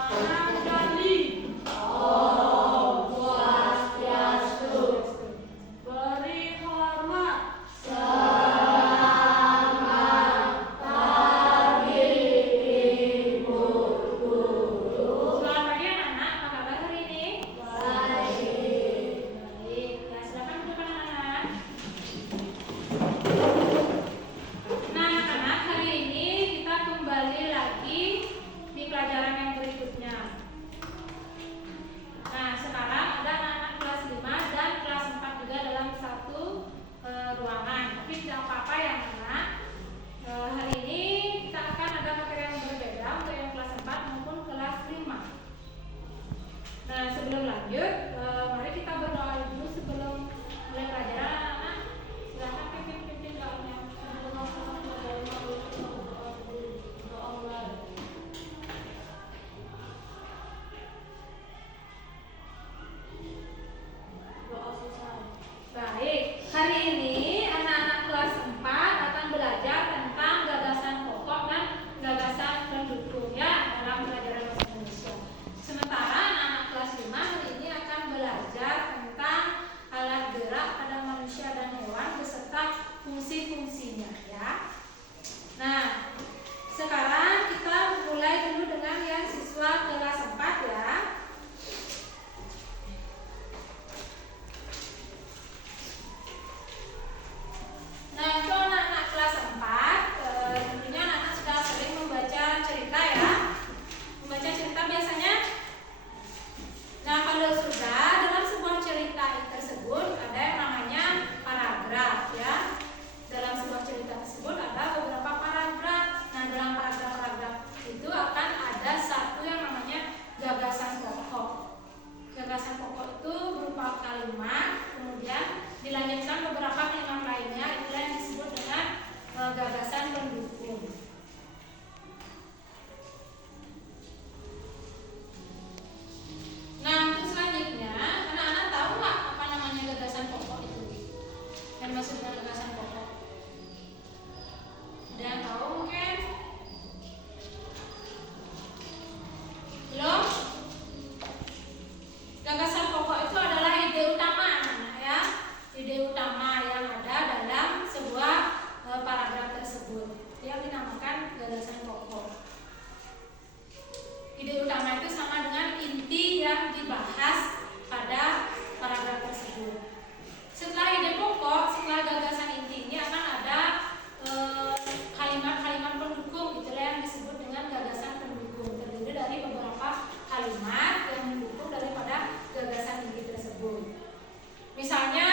Mana Dali? Om Swastiastu. Beri hormat. Selamat pagi Ibu Guru. Selamat pagi anak-anak, apa kabar hari ini? Baik. Baik, ya silakan duduk anak-anak. Nah anak-anak, hari ini kita kembali lagi di pelajaran yang berikutnya. Nah sekarang ada anak-anak kelas 5 dan kelas 4 juga dalam satu ruangan. Tapi tidak apa-apa ya anak. Hari ini kita akan ada materi yang berbeda untuk yang kelas 4 maupun kelas 5. Nah sebelum lanjut, mari kita berdoa dulu sebelum mulai pelajaran anak-anak. Silakan pimpin doanya. Baik, hari ini anak-anak kelas 4 akan belajar tentang gagasan pokok dan gagasan pendukung ya dalam pelajaran bahasa Indonesia. Sementara anak-anak kelas 5 hari ini akan belajar tentang alat gerak pada manusia dan hewan beserta fungsi-fungsinya ya. Nah, sekarang kita mulai dulu dengan yang siswa kelas 4 ya. Nah, untuk anak-anak kelas 4, tentunya anak-anak sudah sering membaca cerita ya. Membaca cerita biasanya. Nah, kalau sudah dalam sebuah cerita tersebut ada yang namanya paragraf ya. Dalam sebuah cerita tersebut ada beberapa paragraf. Nah, dalam paragraf-paragraf itu akan ada satu yang namanya gagasan pokok. Gagasan pokok itu berupa kalimat, kemudian dilanjutkan beberapa kalimat lainnya, itulah yang disebut dengan gagasan pendukung. Nah, untuk selanjutnya, anak-anak tahu nggak apa namanya gagasan pokok itu? Yang maksud dengan gagasan pokok? Ada yang tahu mungkin? Belum? Gagasan pokok itu adalah ide utama anak-anak ya. Ide utama yang ada dalam sebuah paragraf tersebut yang dinamakan gagasan pokok. Ide utama itu sama dengan inti yang dibahas pada paragraf tersebut. Setelah ide pokok, setelah gagasan inti ini akan ada kalimat-kalimat pendukung, itulah yang disebut dengan gagasan pendukung. Terdiri dari beberapa kalimat yang mendukung daripada gagasan inti tersebut. Misalnya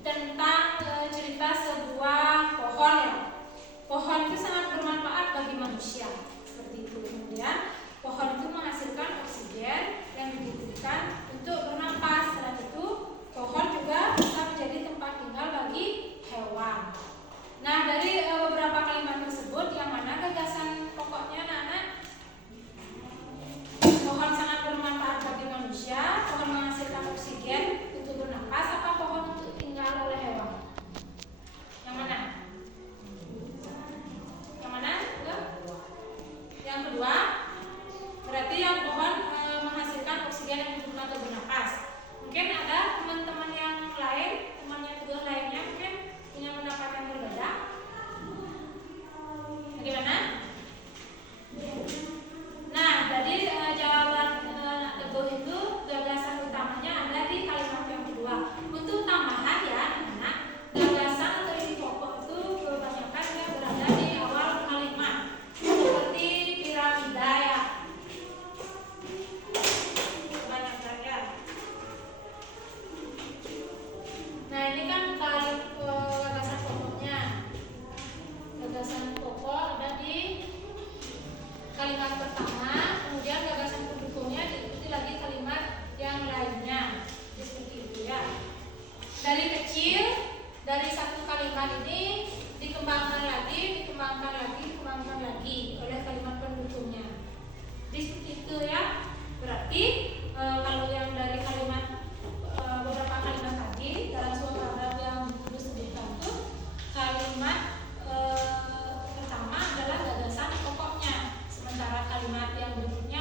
tentang cerita sebuah pohon ya. Pohon itu sangat bermanfaat bagi manusia, seperti itu. Kemudian pohon itu menghasilkan oksigen yang dibutuhkan untuk bernapas. Selain itu, pohon juga bisa menjadi tempat tinggal bagi hewan. Nah, dari beberapa kalimat tersebut, yang mana gagasan pokoknya anak-anak? Pohon sangat bermanfaat bagi manusia, pohon menghasilkan oksigen untuk bernapas, apa pohon untuk tinggal oleh hewan? Yang mana? Yang mana? Yang kedua, berarti yang pohon menghasilkan oksigen yang dibutuhkan untuk bernapas. Mungkin ada teman-teman yang lain, teman yang kedua lainnya mungkin punya pendapat yang berbeda. Bagaimana? Nah, jadi jawaban Teguh itu gagasan utamanya ada di kalimat yang kedua. Untuk tambahan ya anak-anak, gagasan atau ide pokok itu kebanyakan dia berada di awal kalimat, seperti piramida ya. Kebanyakan ya. Nah, ini kan gagasan pokoknya. Gagasan pokok ada di kalimat pertama, kemudian gagasan pendukungnya diikuti lagi kalimat yang lainnya. Seperti itu ya. Dari kecil, dari satu kalimat ini dikembangkan lagi oleh kalimat pendukungnya. Seperti itu ya. Berarti kalau yang dari kalimat beberapa kalimat tadi dalam sebuah paragraf yang disebutkan itu kalimat pertama adalah gagasan pokoknya, sementara kalimat yang berikutnya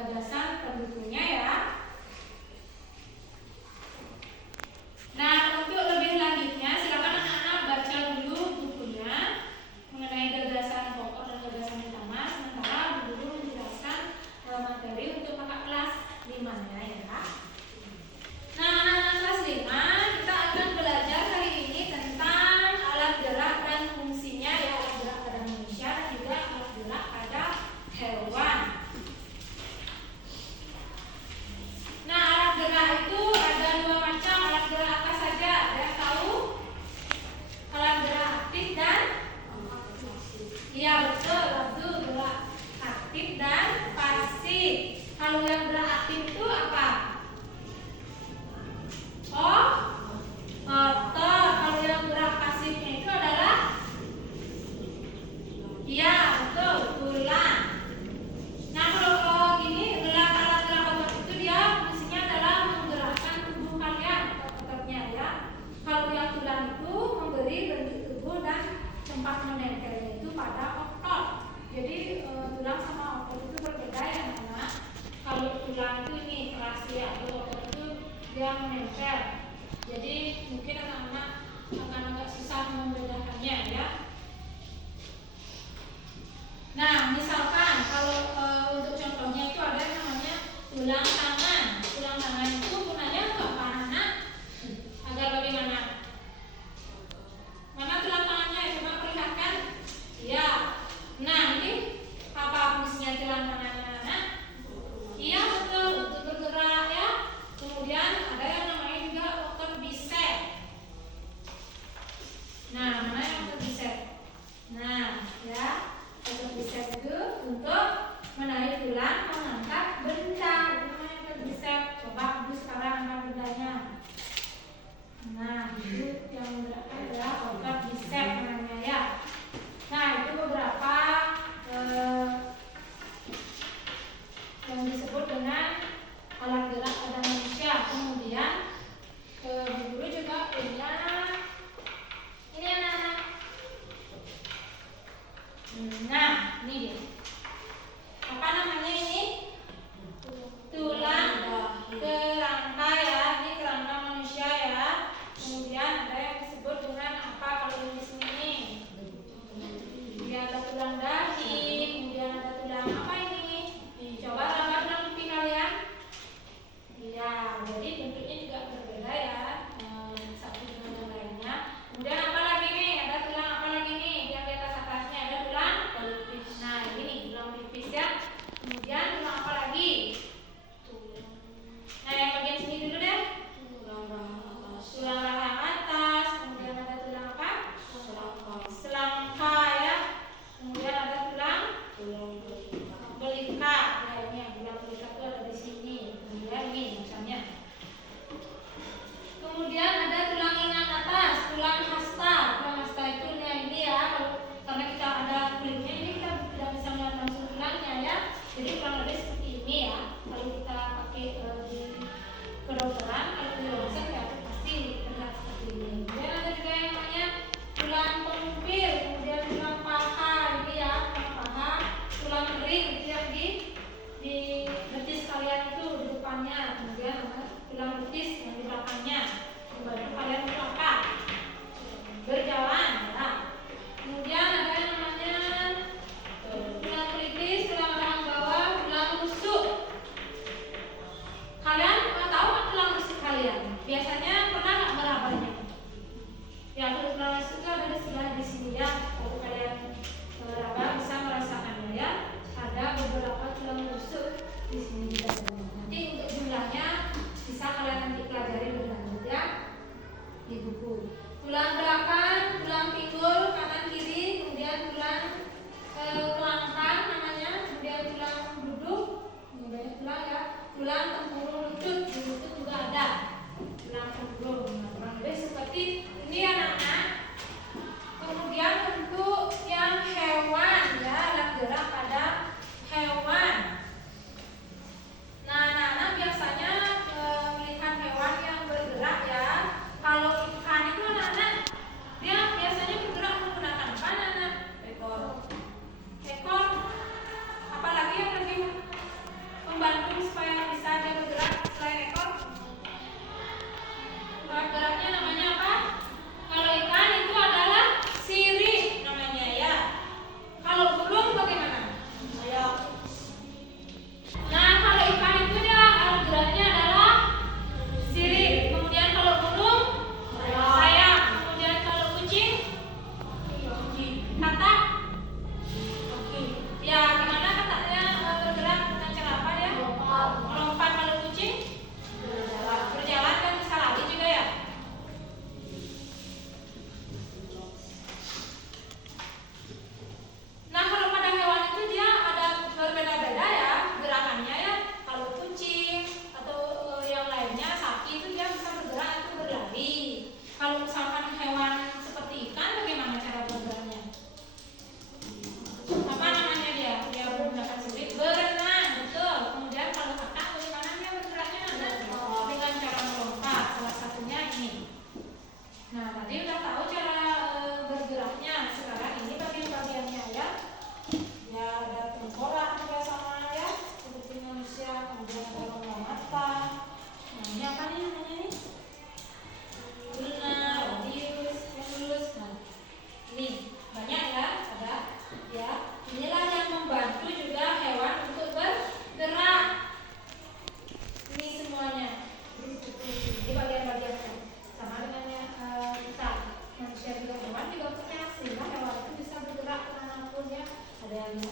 gagasan pendukungnya ya. Nah, untuk lebih lanjutnya silakan anak-anak baca dulu bukunya mengenai gagasan pokok dan gagasan utama, sementara Bu Guru menjelaskan materi untuk kakak kelas 5-nya ya. Nah, anak-anak kelas 5 kita akan belajar hari ini tentang alat gerak dan fungsinya ya, alat gerak pada manusia dan juga alat gerak pada hewan. Nah, alat gerak itu ada dua macam. Alat gerak apa saja? Ada yang tahu? Alat gerak aktif dan iya betul, Abdul, gerak aktif dan pasif. Kalau yang gerak aktif itu apa? Oh, motor. Kalau yang gerak pasifnya itu adalah iya betul, tulang. Nah, kalau gini alat gerak otot itu dia fungsinya adalah menggerakkan tubuh kalian ototnya ya. Kalau yang tulang itu memberi bentuk tubuh dan tempat menempelnya itu pada otot. Jadi tulang sama otot itu berbeda ya anak. Kalau tulang itu ini keras ya, kalau otot itu dia menempel. Jadi mungkin anak-anak akan agak susah membedakannya ya. Nah, misalkan kalau untuk contohnya itu ada yang namanya tulang tangan. Tulang tangan itu gunanya untuk apa anak? Agar bagaimana? Mana tulang tangannya? Coba perlihatkan. Iya. Nah, ini apa fungsinya tulang tangannya anak? Iya betul, untuk bergerak ya. Kemudian ada yang namanya juga otot bisep. Nah, mana yang otot bisep? Nah, ya. Otot bisep itu untuk menarik tulang mengangkat benda. Itu namanya otot bisep. Coba ibu sekarang angkat bendanya. Nah, itu yang menggerakkan adalah otot bisep namanya ya. Nah, itu beberapa yang disebut dengan alat gerak pada manusia. Kemudian Bu Guru juga punya ini anak-anak. Nah, ini dia. Apa namanya ini? Tulang kerangka ya. Ini kerangka manusia ya. Kemudian ada yang disebut dengan apa kalau yang di sini? Dia ada tulang dahi, kemudian ada tulang apa ini? Coba gambar tulang pipi kalian. Iya, jadi bentuknya juga berbeda ya. Satu dengan yang lainnya. Kemudian apa lagi nih? Ada tulang apa lagi nih? Yang di atas atasnya ada tulang pelipis. Nah, ini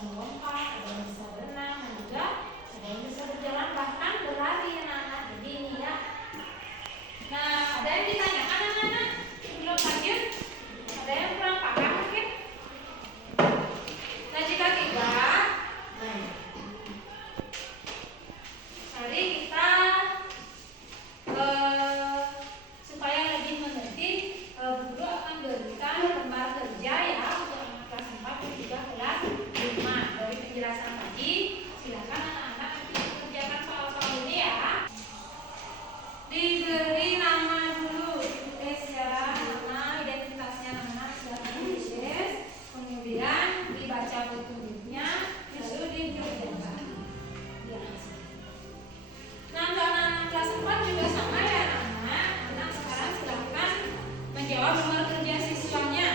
melompat, ada yang bisa berenang, dan juga ada yang bisa berjalan bahkan berlari anak-anak. Jadi ini ya. Nah, ada yang ditanyakan anak-anak? Belum lanjut? Ada yang kurang paham mungkin? Nah, jika tidak, mari kita supaya lebih mengerti, guru akan berikan lembar kerja ya untuk anak kelas 4 dan juga kelas 5. Dari penjelasan tadi, silakan anak-anak nanti kerjakan soal-soal ini ya. Diberi nama dulu, ditulis ya, nama identitasnya anak-anak silakan ditulis, kemudian dibaca petunjuknya, lalu dikerjakan. Ya. Nah, untuk anak-anak kelas 4 juga sama ya anak-anak. Anak sekarang silakan menjawab nomor kerja siswanya.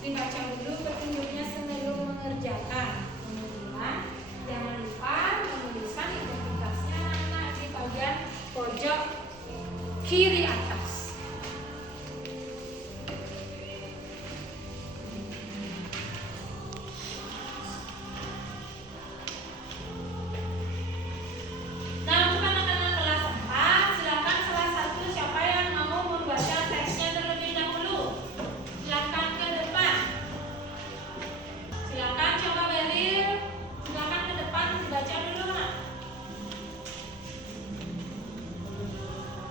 Dibaca dulu petunjuknya sebelum mengerjakan. Kemudian jangan lupa menuliskan identitasnya anak di bagian pojok kiri atas. Nah, untuk anak-anak kelas 4, silakan salah satu siapa yang mau membaca teksnya terlebih dahulu. Silakan ke depan. Silakan coba Beril. Silakan ke depan dibaca dulu, Nak.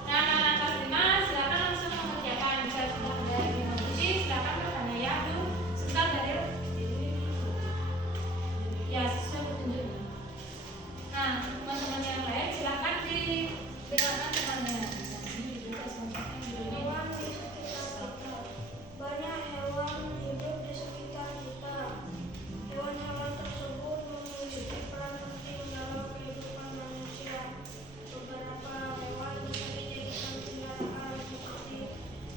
Nah, anak-anak kelas 5, silakan langsung mengerjakan. Jika sudah Beril mengerti, silakan bertanya ya, Bu. Sebentar Beril. Ya, sesuai petunjuknya. Nah, teman-teman yang lain silakan didengarkan temannya. Hewan di sekitar kita. Banyak hewan hidup di sekitar kita. Hewan-hewan tersebut memiliki peran penting dalam kehidupan manusia. Beberapa hewan bisa dijadikan peliharaan seperti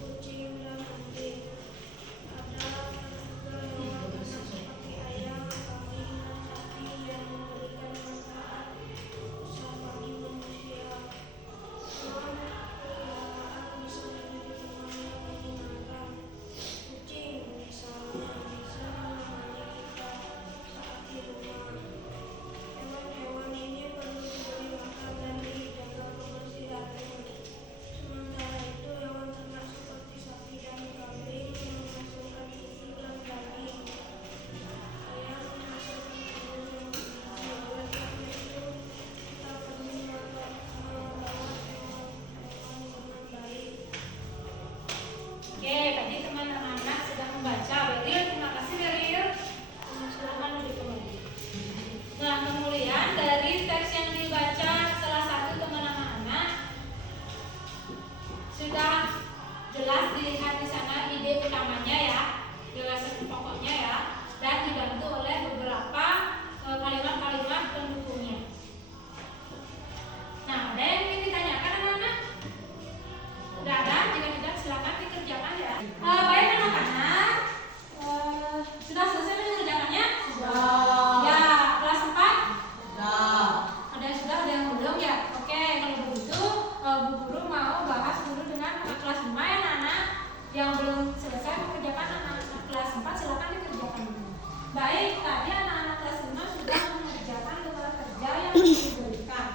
kucing dan anjing. Ada juga hewan ternak seperti ayam, kambing, dan sapi yang memberikan manfaat besar bagi manusia. Hewan peliharaan bisa menjadi teman yang menyenangkan. Kucing misalnya bisa menemani kita saat di rumah. Hewan-hewan ini perlu diberi makan dan dijaga kebersihannya. Sementara itu hewan ternak seperti sapi dan kambing menghasilkan susu dan daging. Ayam menghasilkan telur yang bergizi. Oleh karena itu kita perlu merawat hewan-hewan dengan baik. Oke, tadi teman-teman anak sudah membaca. Beril, terima kasih Beril. Silakan duduk kembali. Nah, kemudian dari teks yang dibaca salah satu teman anak-anak sudah jelas dilihat di sana ide utamanya ya, gagasan pokoknya ya, dan dibantu oleh beberapa kalimat-kalimat pendukungnya. Nah, ada yang ingin ditanyakan anak-anak? Sudah ada? Jika tidak, silakan dikerjakan ya. Baik anak-anak, sudah selesai mengerjakannya? Sudah. Ya, kelas 4? Sudah. Ada yang sudah, ada yang belum ya? Oke, kalau begitu Bu Guru mau bahas dulu dengan anak kelas 5 ya anak-anak. Yang belum selesai mengerjakan anak-anak kelas 4 silakan dikerjakan dulu. Baik, tadi anak-anak kelas 5 sudah mengerjakan lembar kerja yang diberikan.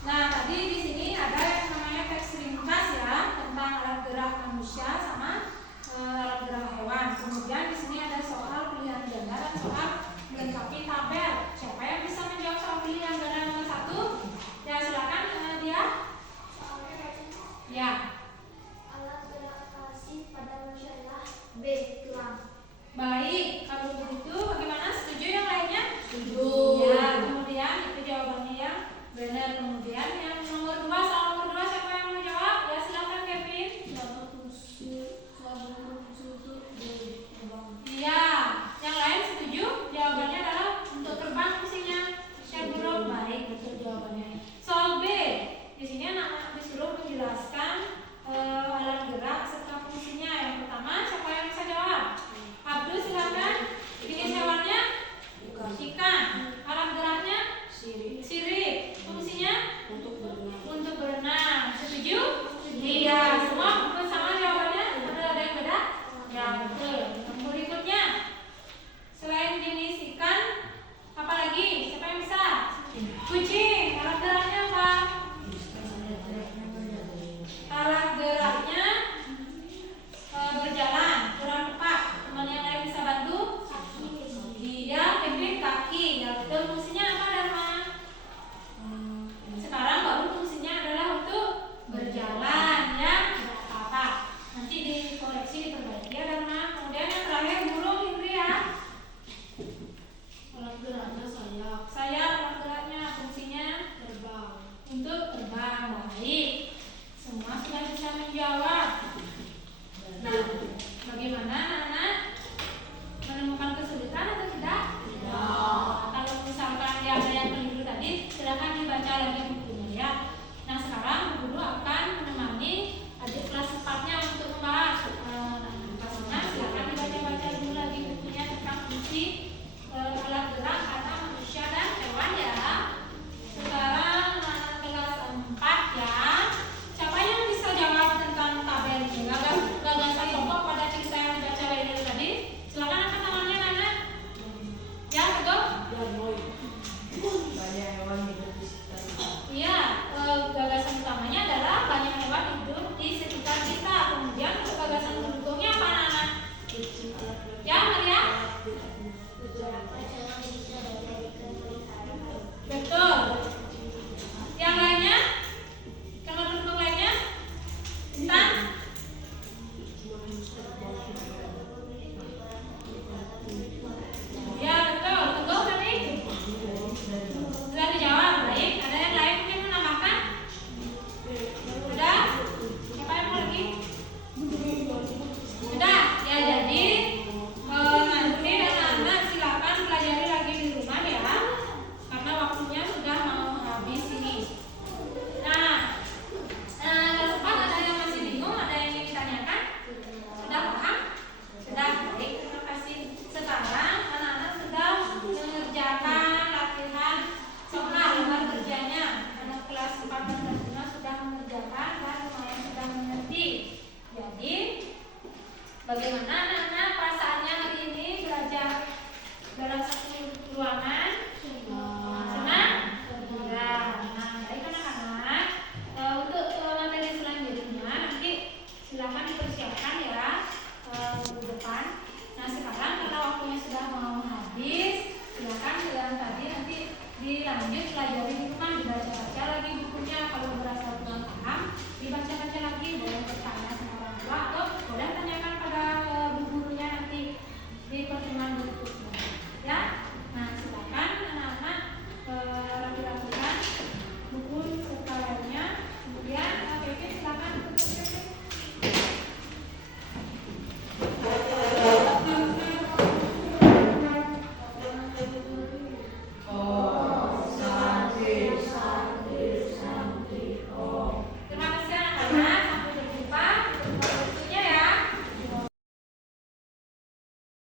Nah, tadi di sini ada yang namanya teks ringkas ya tentang alat gerak manusia sama alat gerak hewan. Kemudian di sini ada soal pilihan ganda dan soal melengkapi tabel. Siapa yang bisa menjawab soal pilihan ganda nomor 1? Ya, silakan dia. Ya. Alat gravitasi pada manusia adalah B. Tulang. Baik, kalau begitu bagaimana? Setuju yang lainnya? Setuju. Ya, kemudian itu jawabannya yang benar. Kemudian yang nomor 2, soal nomor 2 siapa yang mau jawab? Ya, silakan Kevin. Iya, yang lain setuju? alat gerak kata manusia dan hewan ya. Sekarang anak kelas 4 ya. Siapa yang bisa jawab tentang tabel ini? Gagasan pokok pada cerita yang dibaca dari tadi. Silakan angkat tangannya Nana. Ya, betul? Banyak hewan hidup di sekitar kita. Iya, gagasan utamanya adalah banyak hewan hidup di sekitar kita. Kemudian untuk gagasan pendukungnya apa anak-anak? Ya, Maria? Betul. Yang lainnya? Kalau pendukung lainnya? Intan? Ya, betul. Teguh tadi? Sudah dijawab. Baik. Ada yang lain mungkin menambahkan? Sudah? Siapa yang mau lagi? Sudah. Ya, jadi nanti anak-anak silakan pelajari lagi di rumah ya. Karena waktunya sudah mau habis ini. Nah, kalau sempat ada yang masih bingung, ada yang ingin ditanyakan? Sudah paham? Sudah. Baik, terima kasih. Sekarang anak-anak sudah mengerjakan latihan soal lembar kerjanya. Anak kelas 4 dan kelas 5 sudah mengerjakan dan lumayan sudah mengerti. Jadi, bagaimana anak-anak perasaannya hari ini belajar dalam